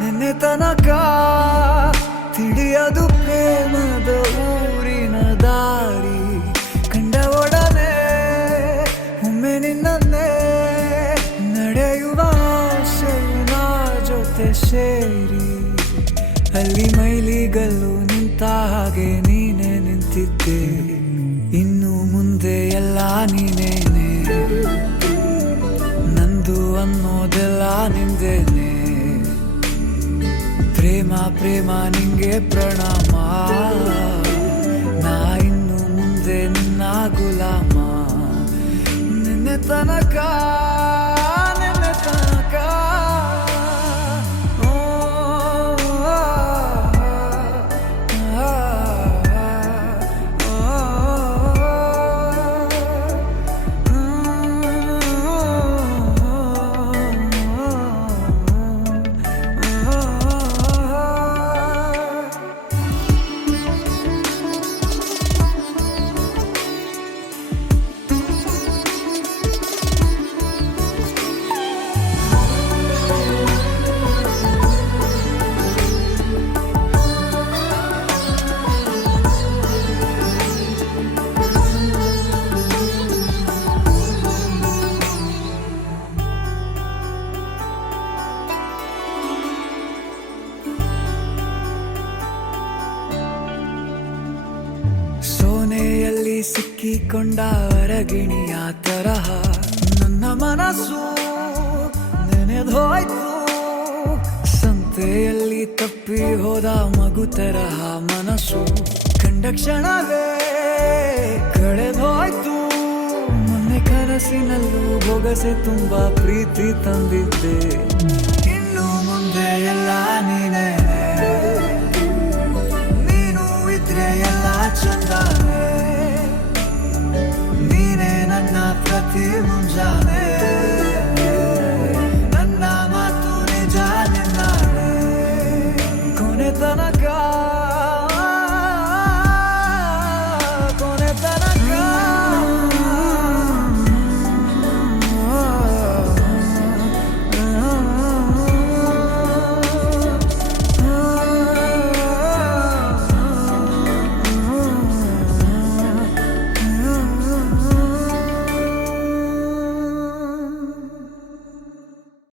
ನಿನ್ನೆ ತನಕ ತಿಳಿಯದು ಪ್ರೇಮದ ಊರಿನ ದಾರಿ. ಕಂಡ ಒಡನೆ ಒಮ್ಮೆ ನಿನ್ನೇ ನಡೆಯುವ ಆಸೆಯ ಜೊತೆ ಸೇರಿ, ಅಲ್ಲಿ ಮೈಲಿಗಲ್ಲು ನಿಂತ ಹಾಗೆ ನೀನೆ ನಿಂತಿದ್ದೆ. ಇನ್ನು ಮುಂದೆ ಎಲ್ಲ ನೀನೇನೆ, ನಂದು ಅನ್ನೋದೆಲ್ಲ ನಿಂದೇನೆ. ಪ್ರೇಮ ಪ್ರೇಮ ನಿಂಗೆ ಪ್ರಣಾಮ, ನಾ ಇನ್ನು ಮುಂದೆ ನಿನ್ನ ಗುಲಾಮ. ನಿನ್ನೆ ತನಕ ಸೋನೆಯಲ್ಲಿ ಸಿಕ್ಕಿಕೊಂಡ ಅರಗಿಣಿಯ ತರಹ ನನ್ನ ಮನಸ್ಸು ನೆನೆದೋಯ್ತು. ಸಂತೆಯಲ್ಲಿ ತಪ್ಪಿ ಹೋದ ಮಗು ತರಹ ಮನಸ್ಸು ಕಂಡ ಕ್ಷಣವೇ ಕಳೆದೋಯ್ತು. ಮೊನ್ನೆ ಕನಸಿನಲ್ಲೂ ಬೊಗಸೆ ತುಂಬಾ ಪ್ರೀತಿ ತಂದಿದ್ದೆ. ಇನ್ನು ಮುಂದೆ ಎಲ್ಲ ನೀನೇ, ನೀನು ಇದ್ರೆ ಎಲ್ಲ ಚಂದ.